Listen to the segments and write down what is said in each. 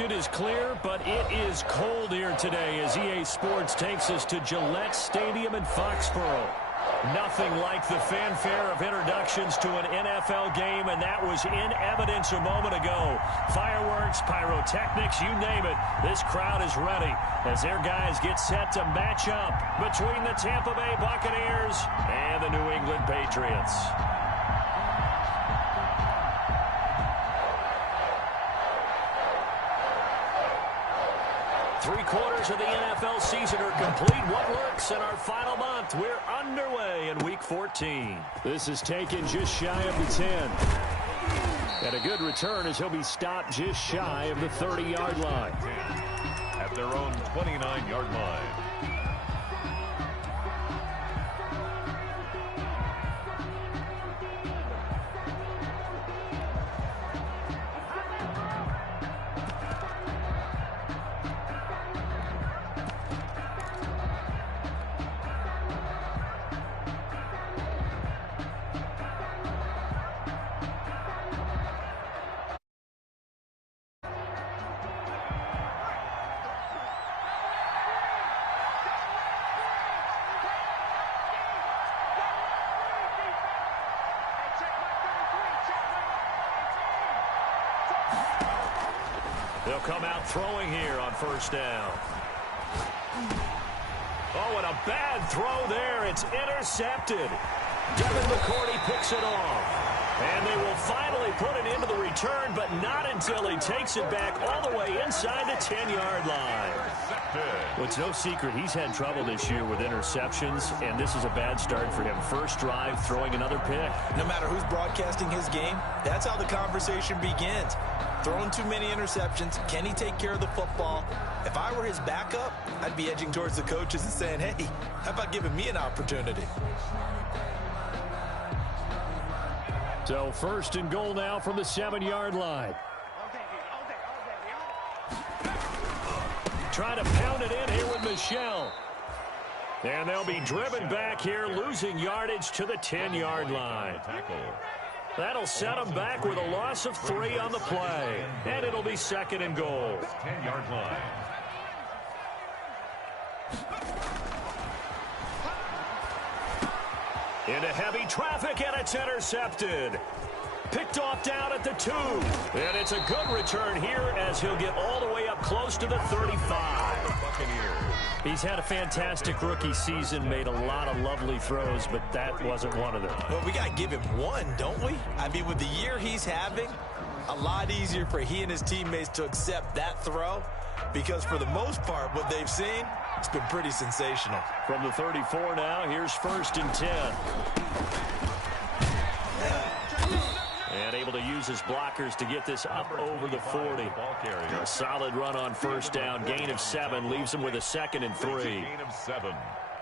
It is clear, but it is cold here today as EA Sports takes us to Gillette Stadium in Foxborough. Nothing like the fanfare of introductions to an NFL game, and that was in evidence a moment ago. Fireworks, pyrotechnics, you name it. This crowd is ready as their guys get set to match up between the Tampa Bay Buccaneers and the New England Patriots. Three-quarters of the NFL season are complete. What works in our final month? We're underway in Week 14. This is taken just shy of the 10. And a good return as he'll be stopped just shy of the 30-yard line. At their own 29-yard line. They'll come out throwing here on first down. Oh, and a bad throw there. It's intercepted. Devin McCourty picks it off. And they will finally put it into the return, but not until he takes it back all the way inside the 10-yard line. Well, it's no secret he's had trouble this year with interceptions, and this is a bad start for him. First drive, throwing another pick. No matter who's broadcasting his game, that's how the conversation begins. Throwing too many interceptions. Can he take care of the football? If I were his backup, I'd be edging towards the coaches and saying, hey, how about giving me an opportunity? So first and goal now from the 7-yard line. Trying to pound it in here with Michel. And they'll be driven back here, losing yardage to the 10-yard line. That'll set them back with a loss of 3 on the play. And it'll be second and goal. 10-yard line. Into heavy traffic, and it's intercepted. Picked off down at the 2. And it's a good return here as he'll get all the way up close to the 35. He's had a fantastic rookie season, made a lot of lovely throws, but that wasn't one of them. Well, we got to give him one, don't we? I mean, with the year he's having, a lot easier for he and his teammates to accept that throw because for the most part, what they've seen, it's been pretty sensational. From the 34 now, here's first and 10. And able to use his blockers to get this up over the 40. A solid run on first down. Gain of 7 leaves him with a second and 3. Gain of 7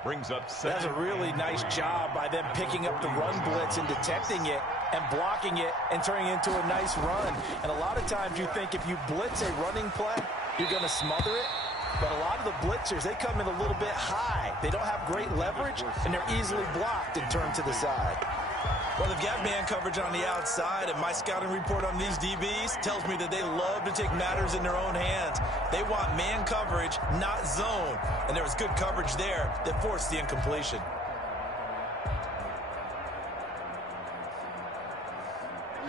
brings up 7. That's a really nice job by them picking up the run blitz and detecting it and blocking it and turning it into a nice run. And a lot of times you think if you blitz a running play, you're going to smother it. But a lot of the blitzers, they come in a little bit high. They don't have great leverage, and they're easily blocked and turned to the side. Well, they've got man coverage on the outside, and my scouting report on these DBs tells me that they love to take matters in their own hands. They want man coverage, not zone. And there was good coverage there that forced the incompletion.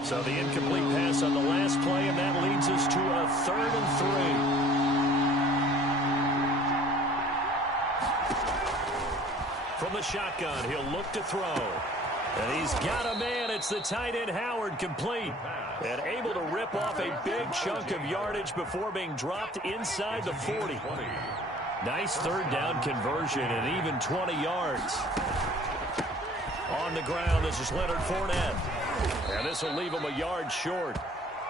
So the incomplete pass on the last play, and that leads us to a 3rd and 3. From the shotgun, he'll look to throw. And he's got a man. It's the tight end Howard, complete. And able to rip off a big chunk of yardage before being dropped inside the 40. Nice 3rd down conversion and even 20 yards. On the ground, this is Leonard Fournette. And this will leave him a yard short.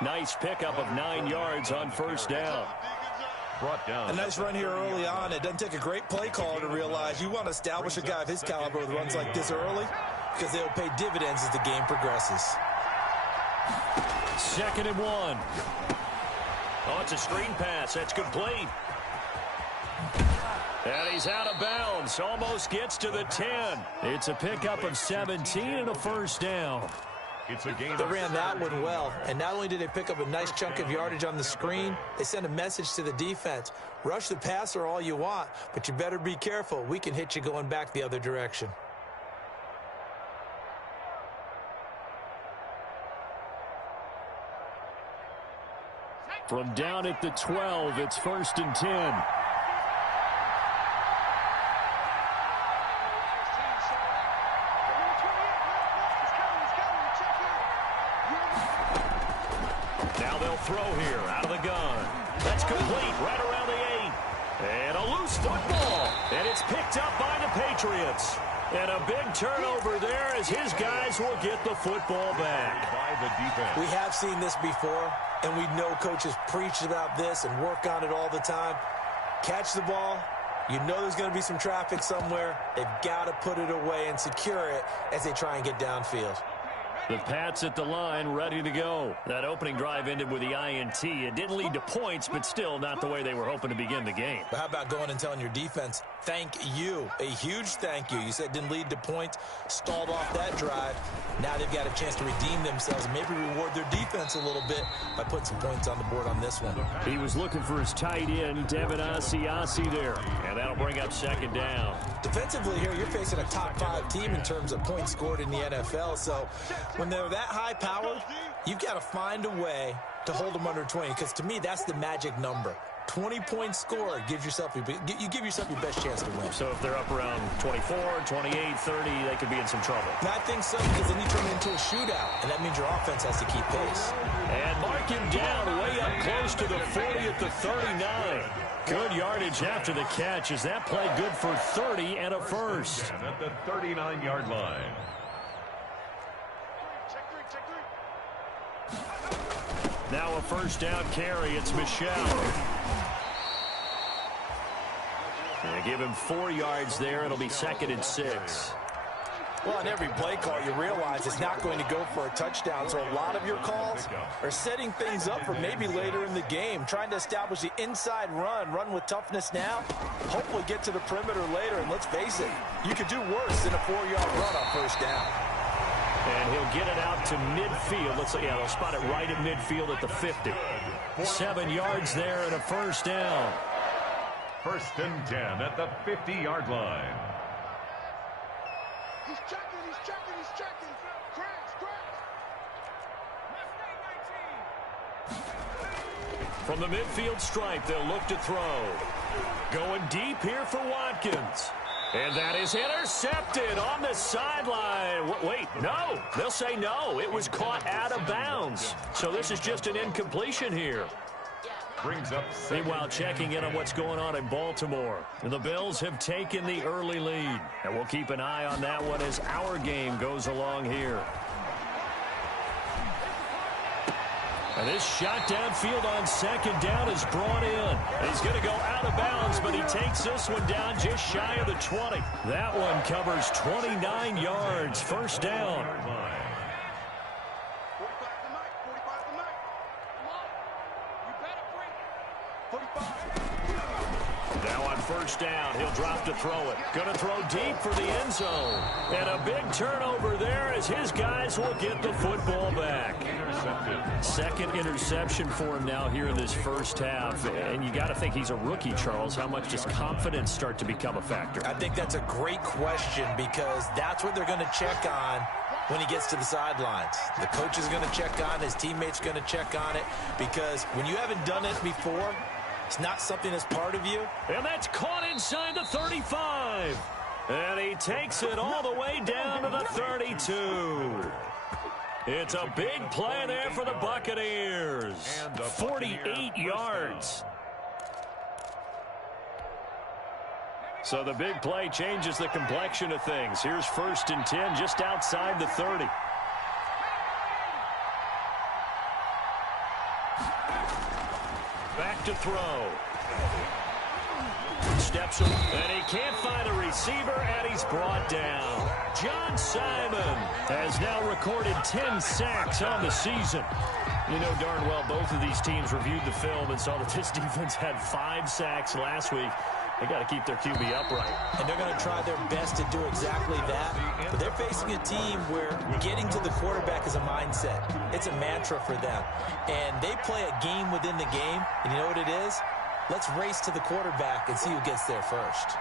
Nice pickup of 9 yards on first down. Brought down. A nice run here early on. It doesn't take a great play caller to realize you want to establish a guy of his caliber with runs like this early because they'll pay dividends as the game progresses. 2nd and 1. Oh, it's a screen pass. That's complete. And he's out of bounds. Almost gets to the 10. It's a pickup of 17 and a first down. It's a gain. They ran that one well, and not only did they pick up a nice chunk of yardage on the screen, they sent a message to the defense. Rush the passer all you want, but you better be careful. We can hit you going back the other direction. From down at the 12, it's 1st and 10. Now they'll throw here out of the gun. That's complete right around the 8. And a loose football. And it's picked up by the Patriots. And a big turnover there as his guys will get the football back. By the defense. We have seen this before, and we know coaches preach about this and work on it all the time. Catch the ball. You know there's going to be some traffic somewhere. They've got to put it away and secure it as they try and get downfield. The Pats at the line, ready to go. That opening drive ended with the INT. It didn't lead to points, but still not the way they were hoping to begin the game. But how about going and telling your defense, thank you, a huge thank you. You said it didn't lead to points, stalled off that drive. Now they've got a chance to redeem themselves and maybe reward their defense a little bit by putting some points on the board on this one. He was looking for his tight end, Devin Asiasi there, and that'll bring up 2nd down. Defensively here, you're facing a top 5 team in terms of points scored in the NFL, so when they're that high-powered, you've got to find a way to hold them under 20, because to me, that's the magic number. 20 points scored gives yourself you give yourself your best chance to win. So if they're up around 24, 28, 30, they could be in some trouble. And I think so, because then you turn it into a shootout, and that means your offense has to keep pace. And mark him down way up close to the 40 at the 39. Good yardage after the catch. Is that play good for 30 and a first? And at the 39-yard line. Now a 1st down carry. It's Michelle. They give him 4 yards there. It'll be 2nd and 6. Well, on every play call, you realize it's not going to go for a touchdown, so a lot of your calls are setting things up for maybe later in the game, trying to establish the inside run with toughness now, hopefully get to the perimeter later, and let's face it, you could do worse than a 4-yard run on 1st down. And he'll get it out to midfield. Let's say, yeah, they'll spot it right at midfield at the 50. 7 yards there and a 1st down. 1st and 10 at the 50-yard line. He's checking. Crash. From the midfield stripe, they'll look to throw. Going deep here for Watkins. And that is intercepted on the sideline. Wait, no. They'll say no. It was caught out of bounds. So this is just an incompletion here. Brings up. Meanwhile, checking in on what's going on in Baltimore. And the Bills have taken the early lead. And we'll keep an eye on that one as our game goes along here. And this shot downfield on 2nd down is brought in. He's going to go out of bounds, but he takes this one down just shy of the 20. That one covers 29 yards. 1st down. Now on 1st down, he'll drop to throw it. Going to throw deep for the end zone. And a big turnover there as his guys will get the football back. Intercepted. 2nd interception for him now here in this 1st half. And you got to think he's a rookie, Charles. How much does confidence start to become a factor? I think that's a great question, because that's what they're going to check on when he gets to the sidelines. The coach is going to check on, his teammates going to check on it, because when you haven't done it before, it's not something that's part of you. And that's caught inside the 35. And he takes it all the way down to the 32. It's a big play there for the Buccaneers. 48 yards. So the big play changes the complexion of things. Here's 1st and 10 just outside the 30. Back to throw. Steps him, and he can't find a receiver, and he's brought down. John Simon has now recorded 10 sacks on the season. You know darn well both of these teams reviewed the film and saw that this defense had 5 sacks last week. They got to keep their QB upright. And they're going to try their best to do exactly that. But they're facing a team where getting to the quarterback is a mindset. It's a mantra for them. And they play a game within the game. And you know what it is? Let's race to the quarterback and see who gets there first.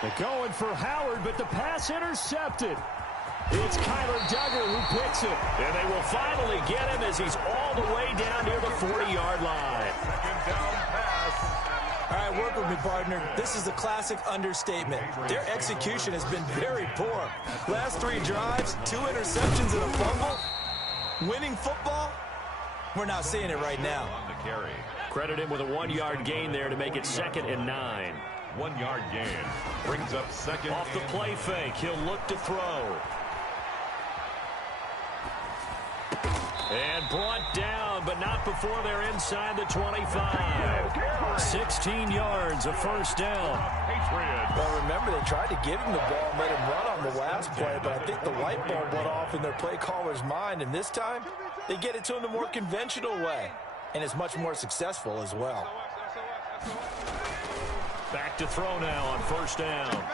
They're going for Howard, but the pass intercepted. It's Kyler Duggar who picks it. And they will finally get him as he's all the way down near the 40-yard line. Second down pass. All right, work with me, partner. This is a classic understatement. Their execution has been very poor. Last 3 drives, 2 interceptions and a fumble. Winning football? We're not seeing it right now. On the carry. Credit him with a 1-yard gain there to make it 2nd and 9. 1-yard gain. Brings up second. Off the play fake, he'll look to throw. And brought down, but not before they're inside the 25. 16 yards, a first down. Patriots. Well, remember, they tried to give him the ball and let him run on the last play, but I think the light bulb went off in their play caller's mind, and this time, they get it to him the more conventional way, and it's much more successful as well. Back to throw now on first down.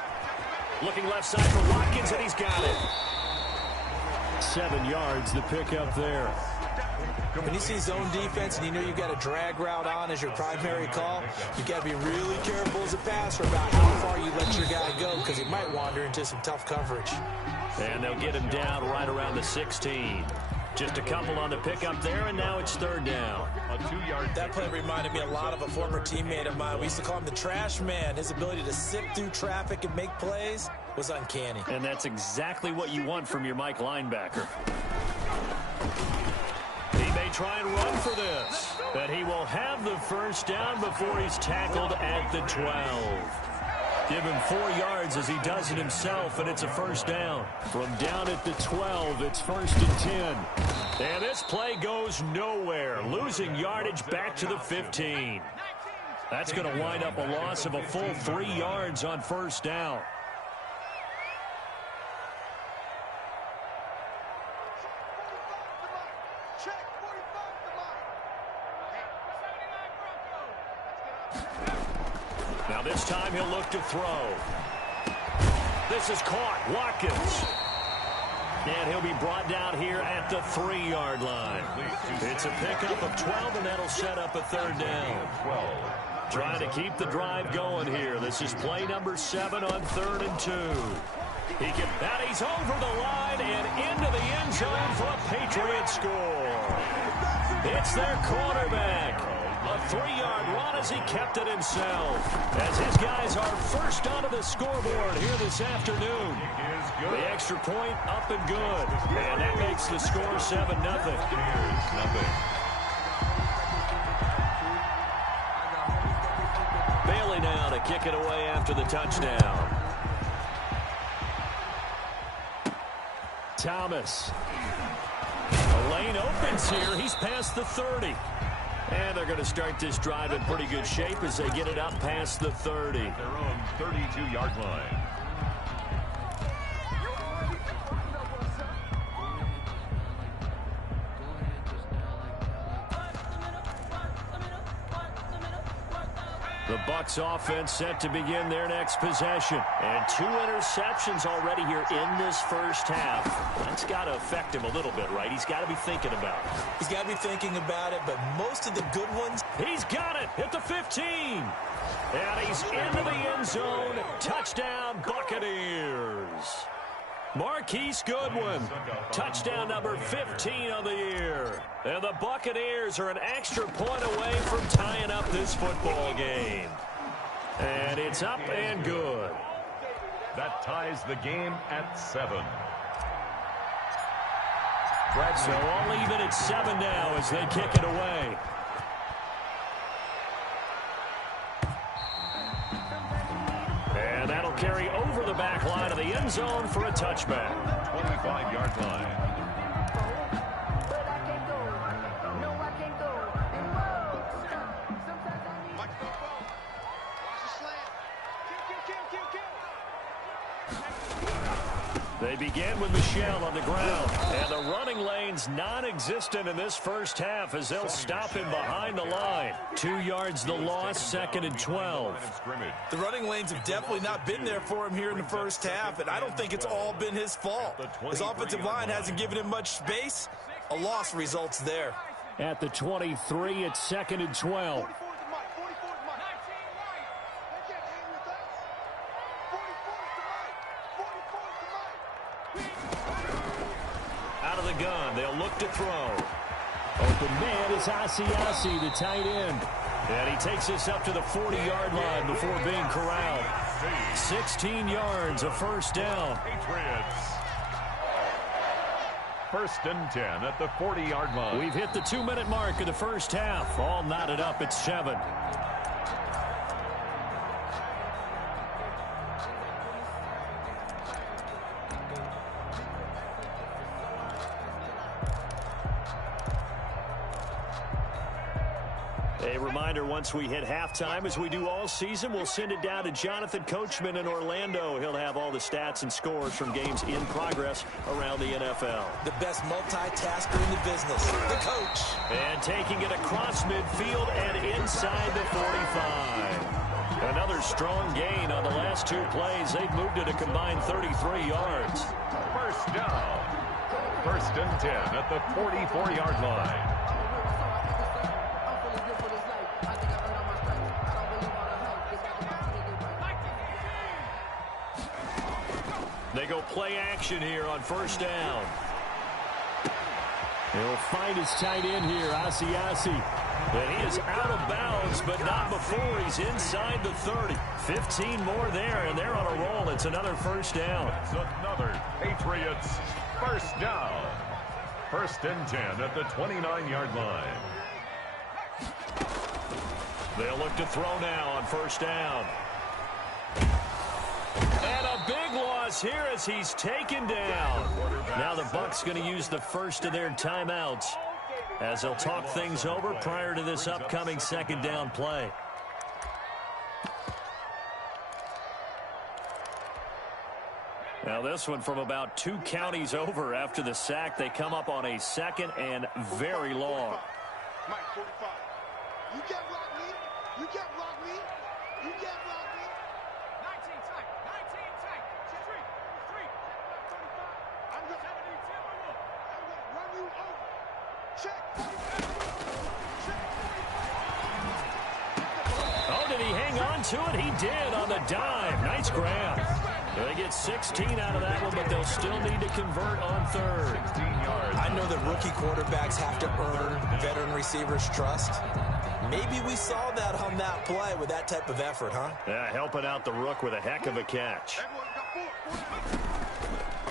Looking left side for Watkins, and he's got it. 7 yards, the pickup there. When you see zone defense and you know you've got a drag route on as your primary call, you've got to be really careful as a passer about how far you let your guy go because he might wander into some tough coverage. And they'll get him down right around the 16. Just a couple on the pickup there, and now it's 3rd down. A 2-yard. That play reminded me a lot of a former teammate of mine. We used to call him the trash man. His ability to sift through traffic and make plays was uncanny. And that's exactly what you want from your Mike linebacker. He may try and run for this, but he will have the first down before he's tackled at the 12. Give him 4 yards as he does it himself, and it's a first down. From down at the 12, it's 1st and 10. And this play goes nowhere, losing yardage back to the 15. That's going to wind up a loss of a full 3 yards on first down. Now this time he'll look to throw. This is caught. Watkins. And he'll be brought down here at the 3-yard line. It's a pickup of 12, and that'll set up a 3rd down. 12. Trying to keep the drive going here. This is play number 7 on 3rd and 2. And he's over the line and into the end zone for a Patriot score. It's their quarterback. A 3-yard run as he kept it himself. As his guys are first onto the scoreboard here this afternoon. The extra point up and good. And that makes the score 7-0. Bailey now to kick it away after the touchdown. Thomas. The lane opens here. He's past the 30. And they're going to start this drive in pretty good shape as they get it up past the 30. Their own 32-yard line. The Bucs offense set to begin their next possession. And 2 interceptions already here in this first half. That's got to affect him a little bit, right? He's got to be thinking about it. He's got to be thinking about it, but most of the good ones. He's got it at the 15. And he's into the end zone. Touchdown, Buccaneers. Marquise Goodwin, touchdown number 15 on the year. And the Buccaneers are an extra point away from tying up this football game. And it's up and good. That ties the game at 7. So all even at 7 now as they kick it away. And that'll carry over the back line of the end zone for a touchback. 25-yard line. They begin with Michel on the ground. And the running lane's non-existent in this first half as they'll stop him behind the line. 2 yards the loss, 2nd and 12. The running lanes have definitely not been there for him here in the first half, and I don't think it's all been his fault. His offensive line hasn't given him much space. A loss results there. At the 23, it's 2nd and 12. Out of the gun, they'll look to throw. Open man is Asiasi, the tight end. And he takes this up to the 40-yard line before being corralled. 16 yards, a first down. Patriots. 1st and 10 at the 40-yard line. We've hit the 2-minute mark of the first half. All knotted up at 7. A reminder, once we hit halftime, as we do all season, we'll send it down to Jonathan Coachman in Orlando. He'll have all the stats and scores from games in progress around the NFL. The best multitasker in the business, the coach. And taking it across midfield and inside the 45. Another strong gain on the last 2 plays. They've moved it a combined 33 yards. First down. 1st and 10 at the 44-yard line. They go play action here on first down. He'll find his tight end here, Asiasi. And he is out of bounds, but not before he's inside the 30. 15 more there, and they're on a roll. It's another first down. It's another Patriots first down. 1st and 10 at the 29-yard line. They'll look to throw now on first down. And a big loss here as he's taken down. Now the Bucs going to use the first of their timeouts as they'll talk things over prior to this upcoming 2nd down play. Now this one from about 2 counties over after the sack. They come up on a 2nd and very long. Mike, 45. You can't block me. You can't block me. You can't block me. 19 tight. 19 tight. 3. I'm going to run you over. Check. Oh, did he hang on to it? He did on the dive. Nice grab. They get 16 out of that one, but they'll still need to convert on 3rd. 16 yards. I know that rookie quarterbacks have to earn veteran receivers' trust. Maybe we saw that on that play with that type of effort, huh? Yeah, helping out the rook with a heck of a catch.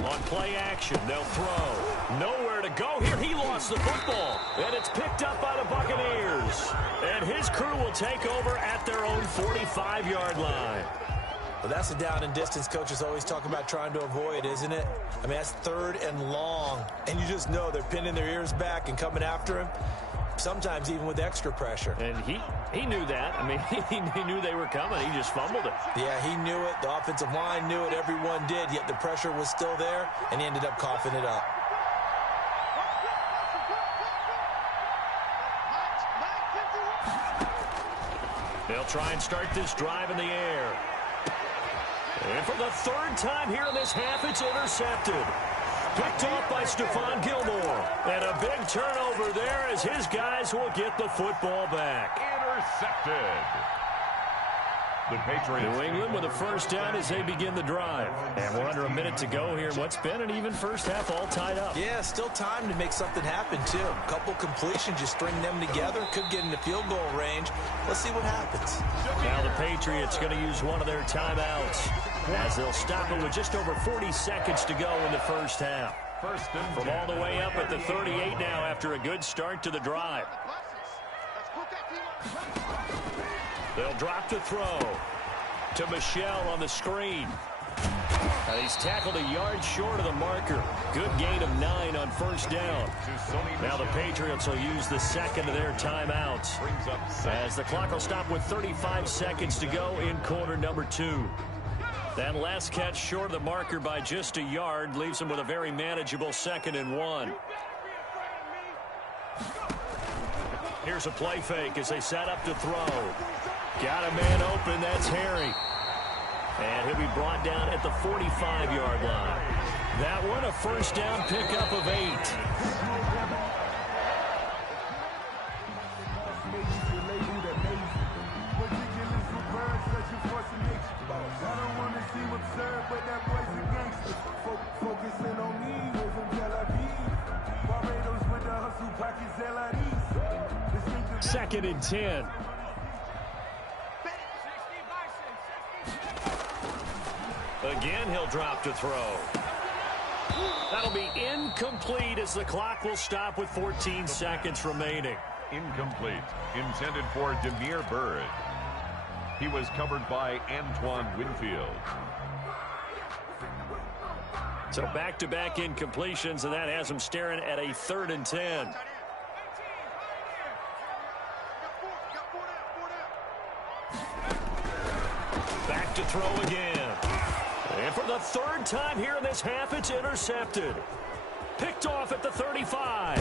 On play action, they'll throw. Nowhere to go here. He lost the football. And it's picked up by the Buccaneers. And his crew will take over at their own 45-yard line. Well, that's the down and distance coaches always talk about trying to avoid, isn't it? I mean, that's 3rd and long. And you just know they're pinning their ears back and coming after him. Sometimes even with extra pressure. And he knew that. I mean, he knew they were coming. He just fumbled it. Yeah, he knew it. The offensive line knew it. Everyone did. Yet the pressure was still there, and he ended up coughing it up. They'll try and start this drive in the air. And for the 3rd time here in this half, it's intercepted. Picked off by Stephon Gilmore. And a big turnover there as his guys will get the football back. Intercepted. The Patriots. New England with a first down as they begin the drive. And we're under a minute to go here in what's been an even first half all tied up. Yeah, still time to make something happen, too. A couple completions, you string them together, could get into field goal range. Let's see what happens. Now the Patriots going to use one of their timeouts as they'll stop it with just over 40 seconds to go in the first half. From all the way up at the 38 now after a good start to the drive. They'll drop to throw to Michel on the screen. And he's tackled a yard short of the marker. Good gain of 9 on first down. Now the Patriots will use the 2nd of their timeouts as the clock will stop with 35 seconds to go in quarter number 2. That last catch short of the marker by just a yard leaves him with a very manageable 2nd and 1. Here's a play fake as they set up to throw. Got a man open. That's Harry. And he'll be brought down at the 45-yard line. That one a first down pickup of 8. Second and 10. Again, he'll drop to throw. That'll be incomplete as the clock will stop with 14 seconds remaining. Incomplete. Intended for Demir Bird. He was covered by Antoine Winfield. So back-to-back incompletions, and that has him staring at a 3rd and 10. Back to throw again. And for the 3rd time here in this half, it's intercepted. Picked off at the 35.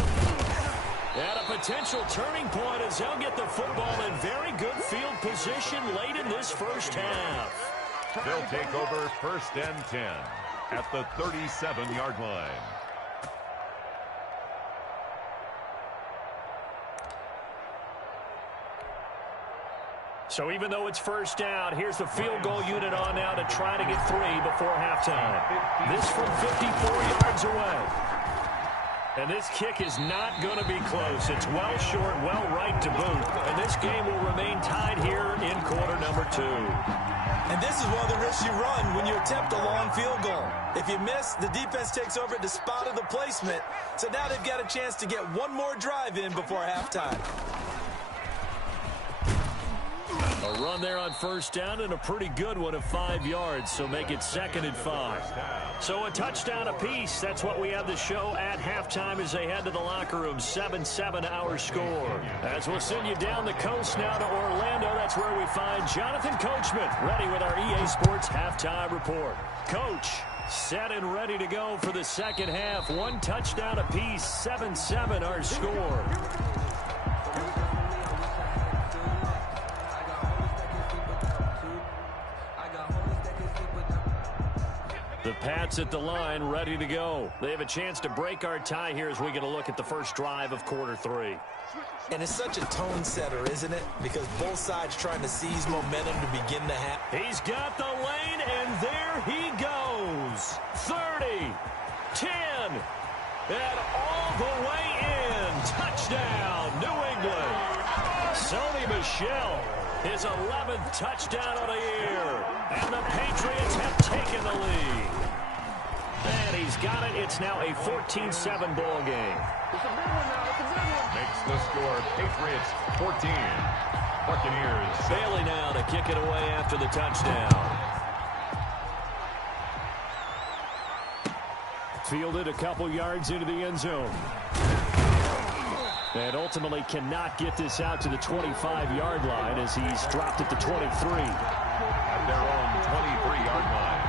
And a potential turning point as they'll get the football in very good field position late in this first half. They'll take over 1st and 10 at the 37-yard line. So even though it's first down, here's the field goal unit on now to try to get 3 before halftime. This from 54 yards away. And this kick is not going to be close. It's well short, well right to boot. And this game will remain tied here in quarter number 2. And this is one of the risks you run when you attempt a long field goal. If you miss, the defense takes over at the spot of the placement. So now they've got a chance to get one more drive in before halftime. A run there on first down and a pretty good one of 5 yards, so make it 2nd and 5. So a touchdown apiece. That's what we have the show at halftime as they head to the locker room. 7-7 our score. As we'll send you down the coast now to Orlando, that's where we find Jonathan Coachman ready with our EA Sports halftime report. Coach, set and ready to go for the second half. 1 touchdown apiece, 7-7 our score. The Pats at the line, ready to go. They have a chance to break our tie here as we get a look at the first drive of quarter 3. And it's such a tone setter, isn't it? Because both sides trying to seize momentum to begin the half. He's got the lane, and there he goes. 30, 10, and all the way in. Touchdown, New England. Sony Michel, his 11th touchdown of the year. And the Patriots have taken the lead. And he's got it. It's now a 14-7 ball game. Makes the score Patriots 14. Buccaneers. Bailey now to kick it away after the touchdown. Fielded a couple yards into the end zone. And ultimately cannot get this out to the 25-yard line as he's dropped at the 23. At their own 23-yard line.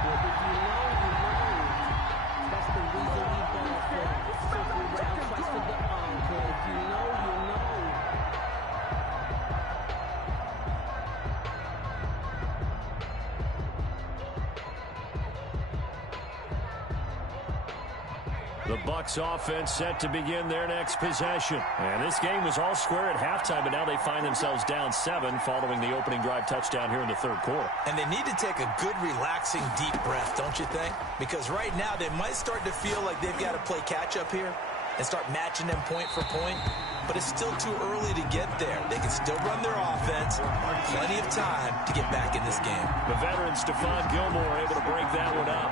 The Bucs offense set to begin their next possession. And this game was all square at halftime, but now they find themselves down 7 following the opening drive touchdown here in the third quarter. And they need to take a good, relaxing, deep breath, don't you think? Because right now they might start to feel like they've got to play catch-up here and start matching them point for point. But it's still too early to get there. They can still run their offense. Plenty of time to get back in this game. The veteran Stephon Gilmore able to break that one up.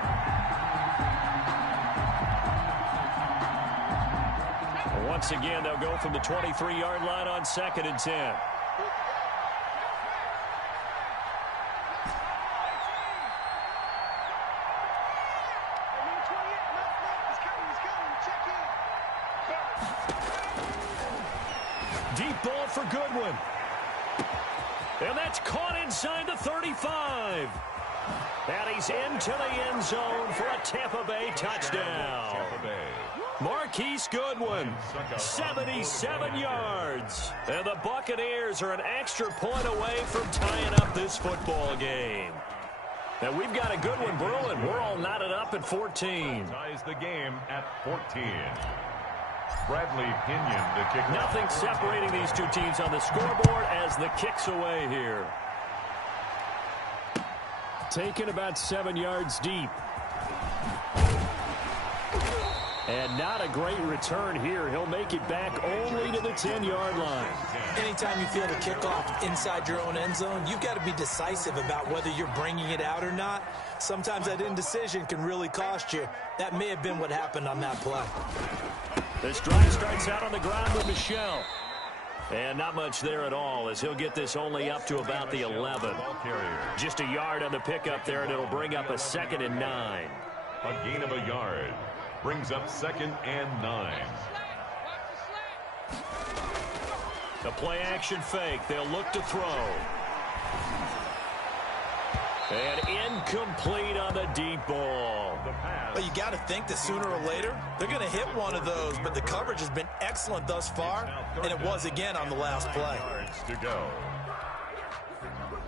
Once again, they'll go from the 23-yard line on 2nd and 10. Deep ball for Goodwin. And that's caught inside the 35. And he's into the end zone for a Tampa Bay touchdown. Marquise Goodwin, 77 yards. And the Buccaneers are an extra point away from tying up this football game. And we've got a good one brewing. We're all knotted up at 14. Ties the game at 14. Bradley Pinion to kick. Nothing separating these two teams on the scoreboard as the kick's away here. Taken about 7 yards deep. And not a great return here. He'll make it back only to the 10-yard line. Anytime you feel the kickoff inside your own end zone, you've got to be decisive about whether you're bringing it out or not. Sometimes that indecision can really cost you. That may have been what happened on that play. This drive starts out on the ground with Michel. And not much there at all as he'll get this only up to about the 11. Just a yard on the pickup there, and it'll bring up a 2nd and 9. A gain of a yard. Brings up 2nd and 9. The play action fake. They'll look to throw. And incomplete on the deep ball. Well, you got to think that sooner or later, they're going to hit one of those, but the coverage has been excellent thus far, and it was again on the last play. To go.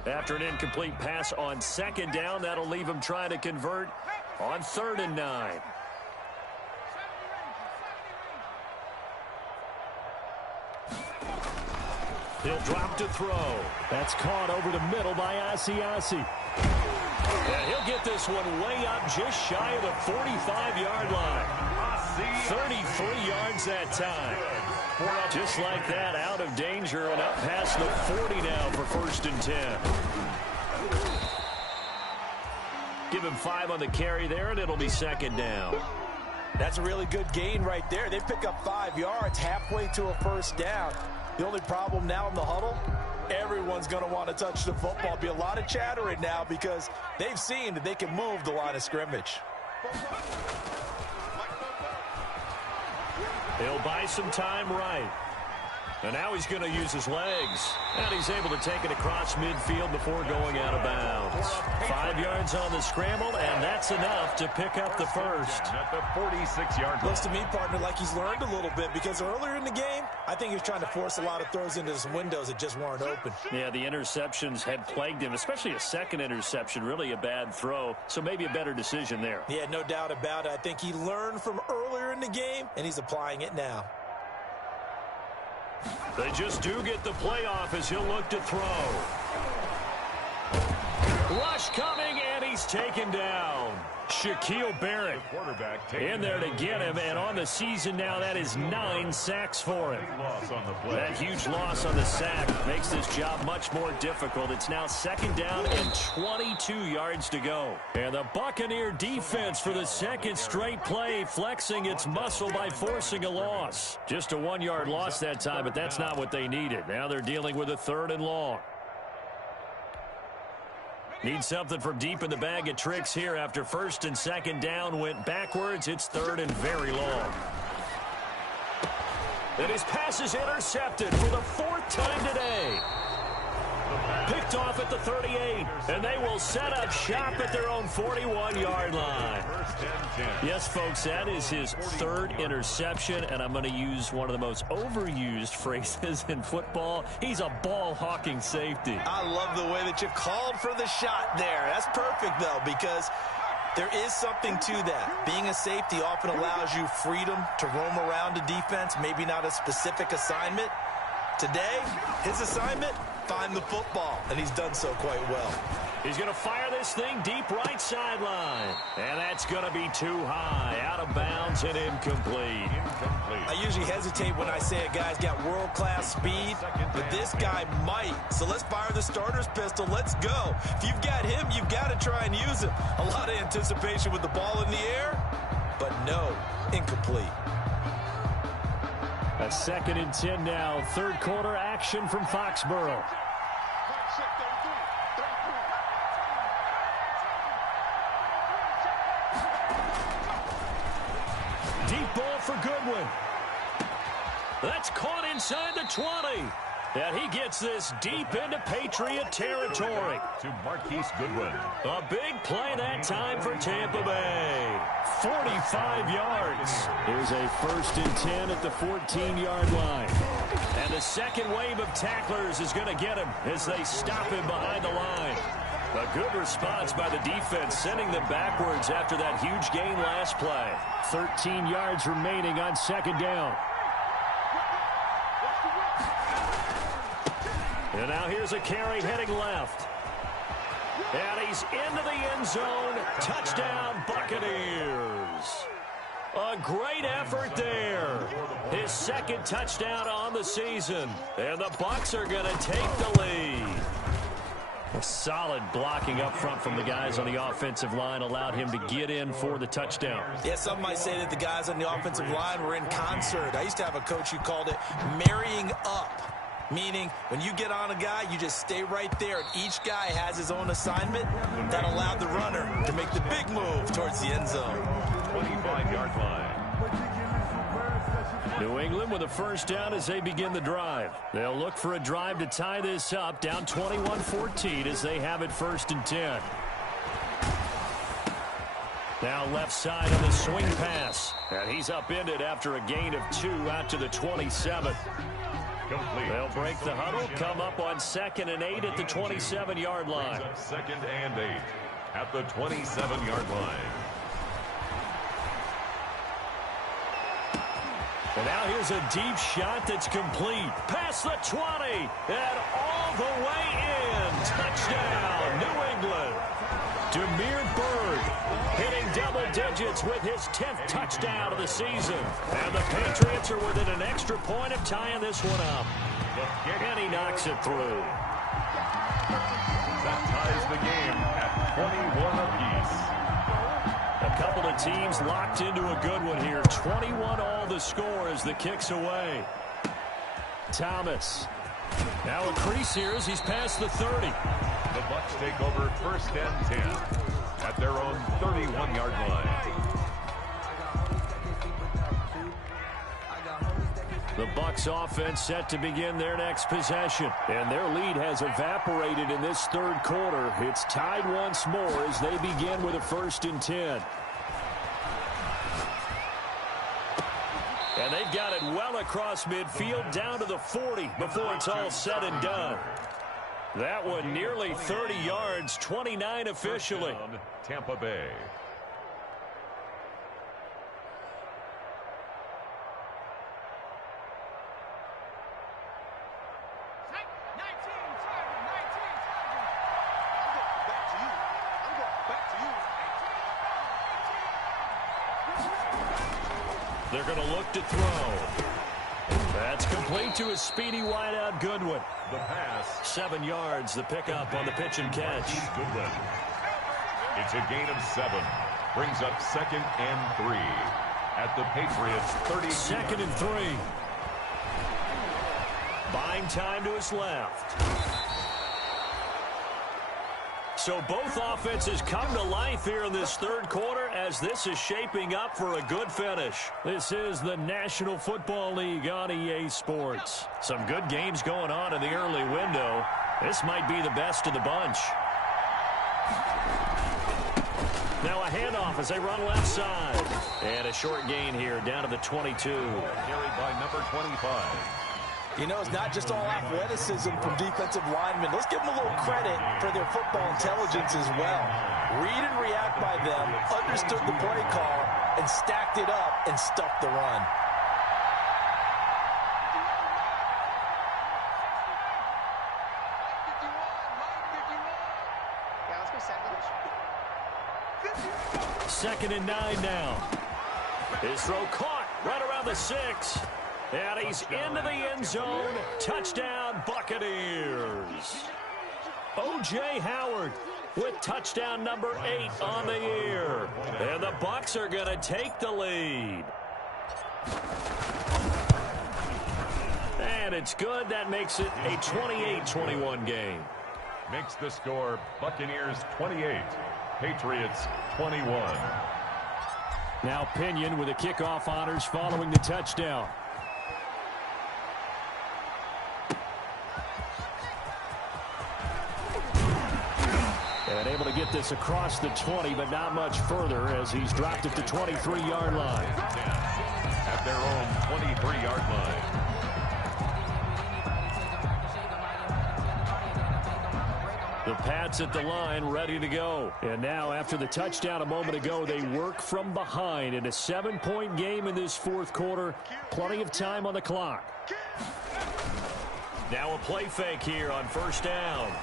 After an incomplete pass on 2nd down, that'll leave him trying to convert on 3rd and 9. He'll drop to throw. That's caught over the middle by Asiasi. And he'll get this one way up just shy of the 45-yard line. 33 yards that time. Just like that, out of danger and up past the 40 now for 1st and 10. Give him 5 on the carry there, and it'll be 2nd down. That's a really good gain right there. They pick up 5 yards halfway to a 1st down. The only problem now in the huddle, everyone's going to want to touch the football. Be a lot of chattering now because they've seen that they can move the line of scrimmage. He'll buy some time right. And now he's going to use his legs. And he's able to take it across midfield before going out of bounds. 5 yards on the scramble, and that's enough to pick up the 1st. At the 46-yard line. Looks to me, partner, like he's learned a little bit because earlier in the game, I think he was trying to force a lot of throws into some windows that just weren't open. Yeah, the interceptions had plagued him, especially a 2nd interception, really a bad throw. So maybe a better decision there. Yeah, no doubt about it. I think he learned from earlier in the game, and he's applying it now. They just do get the play off as he'll look to throw. Rush coming, and he's taken down. Shaquille Barrett in there to get him, and on the season now, that is 9 sacks for him. That huge loss on the sack makes this job much more difficult. It's now 2nd down and 22 yards to go. And the Buccaneer defense for the 2nd straight play flexing its muscle by forcing a loss. Just a 1-yard loss that time, but that's not what they needed. Now they're dealing with a 3rd and long. Need something from deep in the bag of tricks here after 1st and 2nd down went backwards. It's 3rd and very long. And his pass is intercepted for the 4th time today. Picked off at the 38, and they will set up shop at their own 41-yard line. Yes, folks, that is his 3rd interception, and I'm going to use one of the most overused phrases in football. He's a ball-hawking safety. I love the way that you called for the shot there. That's perfect, though, because there is something to that. Being a safety often allows you freedom to roam around a defense, maybe not a specific assignment. Today, his assignment, find the football, and he's done so quite well. He's going to fire this thing deep right sideline. And that's going to be too high, out of bounds and incomplete. I usually hesitate when I say a guy's got world-class speed, but this guy might. So let's fire the starter's pistol. Let's go. If you've got him, you've got to try and use him. A lot of anticipation with the ball in the air, but no, incomplete. A 2nd and 10 now. 3rd quarter action from Foxborough. Deep ball for Goodwin. That's caught inside the 20. And he gets this deep into Patriot territory. To Marquise Goodwin. A big play that time for Tampa Bay. 45 yards. Here's a 1st and 10 at the 14-yard line. And the second wave of tacklers is going to get him as they stop him behind the line. A good response by the defense, sending them backwards after that huge gain last play. 13 yards remaining on 2nd down. And now here's a carry heading left. And he's into the end zone. Touchdown, Buccaneers. A great effort there. His 2nd touchdown on the season. And the Bucs are going to take the lead. A solid blocking up front from the guys on the offensive line allowed him to get in for the touchdown. Yeah, some might say that the guys on the offensive line were in concert. I used to have a coach who called it marrying up, meaning when you get on a guy, you just stay right there, and each guy has his own assignment. That allowed the runner to make the big move towards the end zone. 25-yard line. New England with a 1st down as they begin the drive. They'll look for a drive to tie this up, down 21-14 as they have it 1st and 10. Now left side on the swing pass. And he's upended after a gain of 2 out to the 27. Complete. They'll break the huddle, come up on 2nd and 8 at the 27-yard line. 2nd and 8 at the 27-yard line. And now here's a deep shot that's complete. Past the 20 and all the way in. Touchdown, New England. Demir Bird hitting double digits with his 10th touchdown of the season. And the Patriots are within an extra point of tying this one up. And he knocks it through. That ties the game at 21 apiece. A couple of teams locked into a good one here. 21 all the score as the kick's away. Thomas. Now a crease here as he's past the 30. The Bucs take over 1st and 10 at their own 31-yard line. The Bucs offense set to begin their next possession. And their lead has evaporated in this 3rd quarter. It's tied once more as they begin with a 1st and 10. And they've got it well across midfield down to the 40 before it's all said and done. That one nearly 30 yards, 29 officially. Tampa Bay. They're going to look to throw. That's complete to a speedy wideout Goodwin. The pass. 7 yards, the pickup on the pitch and catch. Goodwin. It's a gain of 7. Brings up 2nd and 3 at the Patriots 30. 2nd and 3. Buying time to his left. So both offenses come to life here in this 3rd quarter as this is shaping up for a good finish. This is the National Football League on EA Sports. Some good games going on in the early window. This might be the best of the bunch. Now a handoff as they run left side. And a short gain here down to the 22. Carried by number 25. You know, it's not just all athleticism from defensive linemen. Let's give them a little credit for their football intelligence as well. Read and react by them, understood the play call, and stacked it up and stuffed the run. Second and 9 now. His throw caught right around the 6. And he's into the end zone. Touchdown, Buccaneers. O.J. Howard with touchdown number 8 on the year. And the Bucs are going to take the lead. And it's good. That makes it a 28-21 game. Makes the score Buccaneers 28, Patriots 21. Now Pinion with the kickoff honors following the touchdown. this across the 20, but not much further as he's dropped at the 23-yard line. At their own 23-yard line. The Pats at the line, ready to go. And now, after the touchdown a moment ago, they work from behind in a 7-point game in this fourth quarter. Plenty of time on the clock. Now a play fake here on first down.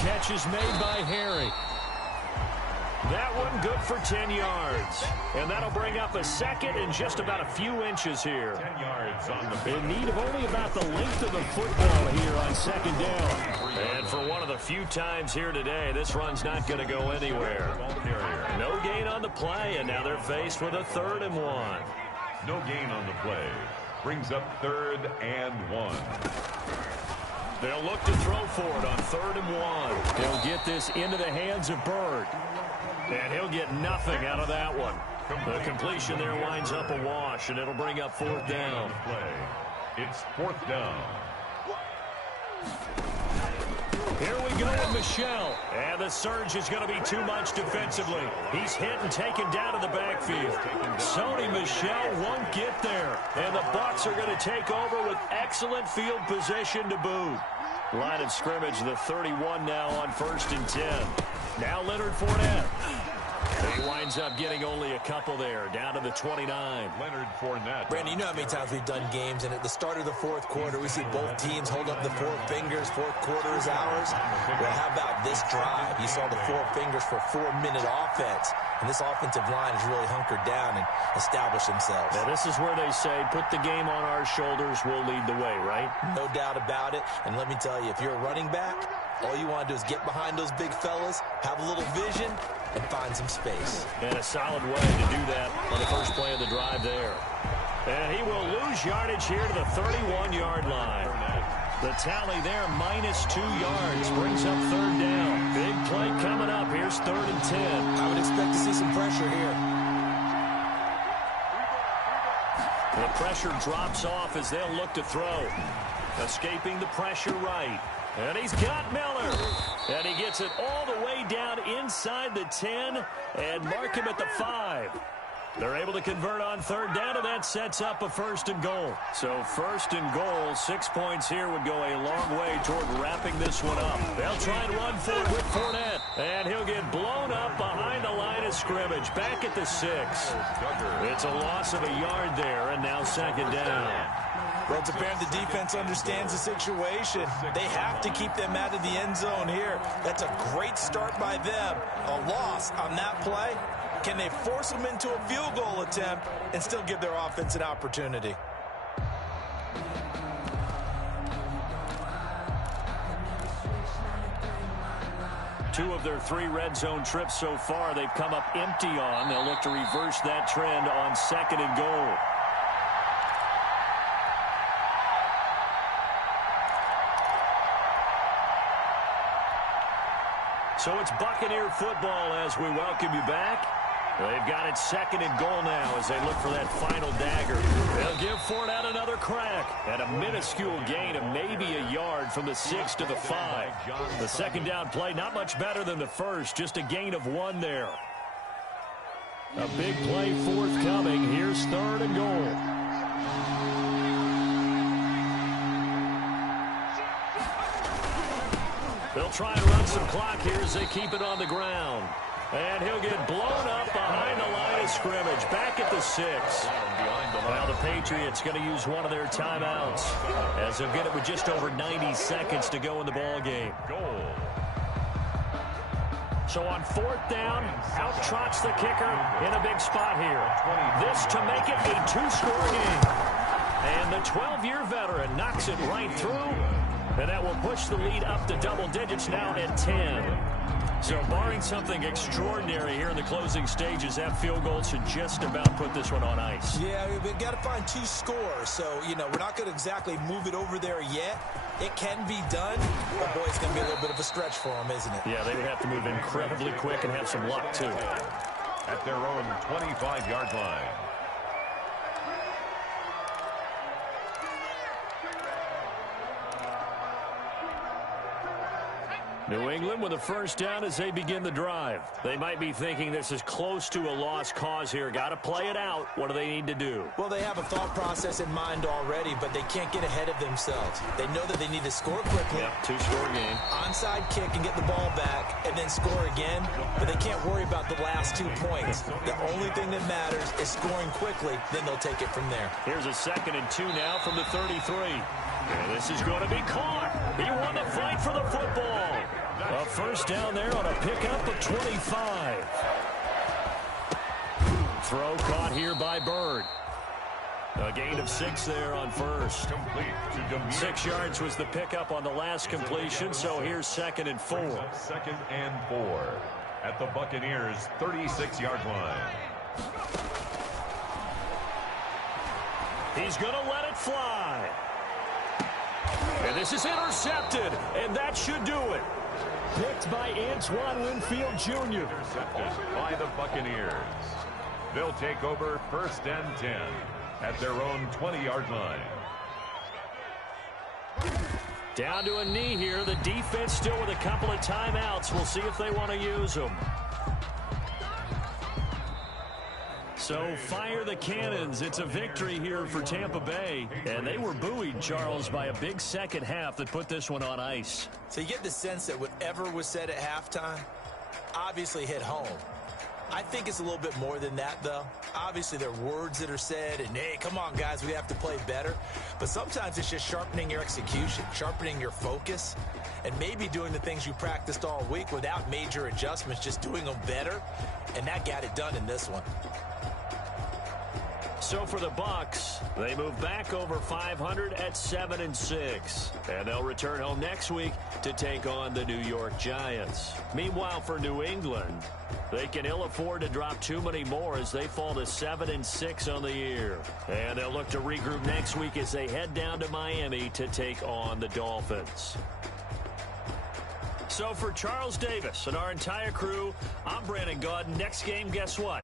Catch is made by Harry. That one good for 10 yards. And that'll bring up a second and just about a few inches here. 10 yards on the in need of only about the length of the football here on second down. And for one of the few times here today, this run's not going to go anywhere. No gain on the play, and now they're faced with a 3rd and 1. No gain on the play. Brings up 3rd and 1. They'll look to throw for it on 3rd and 1. He'll get this into the hands of Bird. And he'll get nothing out of that one. The completion there winds up a wash, and it'll bring up 4th down. It's 4th down. Here we go with Michel. And the surge is going to be too much defensively. He's hit and taken down to the backfield. Sony Michel won't get there. And the Bucs are going to take over with excellent field position to boot. Line of scrimmage, the 31 now on 1st and 10. Now Leonard Fournette. He winds up getting only a couple there, down to the 29. Leonard Fournette. Brandon, you know how many times we've done games, and at the start of the fourth quarter, we see both teams hold up the 4 fingers. Fourth quarter is ours. Well, how about this drive? You saw the 4 fingers for 4-minute offense, and this offensive line has really hunkered down and established themselves. Now, this is where they say, put the game on our shoulders, we'll lead the way, right? No doubt about it, and let me tell you, if you're a running back, all you want to do is get behind those big fellas, have a little vision, and find some space. And a solid way to do that on the first play of the drive there. And he will lose yardage here to the 31-yard line. The tally there, -2 yards, brings up 3rd down. Big play coming up. Here's 3rd and 10. I would expect to see some pressure here. The pressure drops off as they'll look to throw. Escaping the pressure right. And he's got Miller. And he gets it all the way down inside the 10 and mark him at the 5. They're able to convert on 3rd down, and that sets up a 1st and goal. So 1st and goal, 6 points here would go a long way toward wrapping this one up. They'll try and run for it with Fournette. And he'll get blown up behind the line of scrimmage, back at the 6. It's a loss of a yard there, and now 2nd down. Well, it's apparent the defense understands the situation. They have to keep them out of the end zone here. That's a great start by them. A loss on that play. Can they force them into a field goal attempt and still give their offense an opportunity? Two of their 3 red zone trips so far, they've come up empty on. They'll look to reverse that trend on 2nd and goal. So it's Buccaneer football as we welcome you back. They've got it 2nd and goal now as they look for that final dagger. They'll give Fournette another crack. And a minuscule gain of maybe a yard from the 6 to the 5. The 2nd down play, not much better than the first. Just a gain of 1 there. A big play forthcoming. Here's 3rd and goal. They'll try and run some clock here as they keep it on the ground. And he'll get blown up behind the line of scrimmage, back at the 6. Now the Patriots going to use one of their timeouts as they'll get it with just over 90 seconds to go in the ball game. So on 4th down, out trots the kicker in a big spot here. This to make it a 2-score game. And the 12-year veteran knocks it right through. And that will push the lead up to double digits now at 10. So barring something extraordinary here in the closing stages, that field goal should just about put this one on ice. Yeah, we've got to find 2 scores. So, we're not going to exactly move it over there yet. It can be done. But, boy, it's going to be a little bit of a stretch for them, isn't it? Yeah, they would have to move incredibly quick and have some luck, too. At their own 25-yard line. New England with a first down as they begin the drive. They might be thinking this is close to a lost cause here. Got to play it out. What do they need to do? Well, they have a thought process in mind already, but they can't get ahead of themselves. They know that they need to score quickly. Yep, two-score game. Onside kick and get the ball back and then score again, but they can't worry about the last 2 points. The only thing that matters is scoring quickly, then they'll take it from there. Here's a 2nd and 2 now from the 33. And this is going to be caught. He won the fight for the football. A first down there on a pickup of 25. Throw caught here by Bird. A gain of 6 there on first. 6 yards was the pickup on the last completion, so here's 2nd and 4. 2nd and 4 at the Buccaneers' 36-yard line. He's going to let it fly. And this is intercepted, and that should do it. Picked by Antoine Winfield Jr. Intercepted by the Buccaneers. They'll take over 1st and 10 at their own 20-yard line. Down to a knee here. The defense still with a couple of timeouts. We'll see if they want to use them. So fire the cannons. It's a victory here for Tampa Bay. And they were buoyed, Charles, by a big second half that put this one on ice. So you get the sense that whatever was said at halftime obviously hit home. I think it's a little bit more than that, though. Obviously, there are words that are said, and, hey, come on, guys, we have to play better. But sometimes it's just sharpening your execution, sharpening your focus, and maybe doing the things you practiced all week without major adjustments, just doing them better, and that got it done in this one. So for the Bucs, they move back over 500 at 7-6. And they'll return home next week to take on the New York Giants. Meanwhile, for New England, they can ill afford to drop too many more as they fall to 7-6 on the year. And they'll look to regroup next week as they head down to Miami to take on the Dolphins. So for Charles Davis and our entire crew, I'm Brandon Gaudin. Next game, guess what?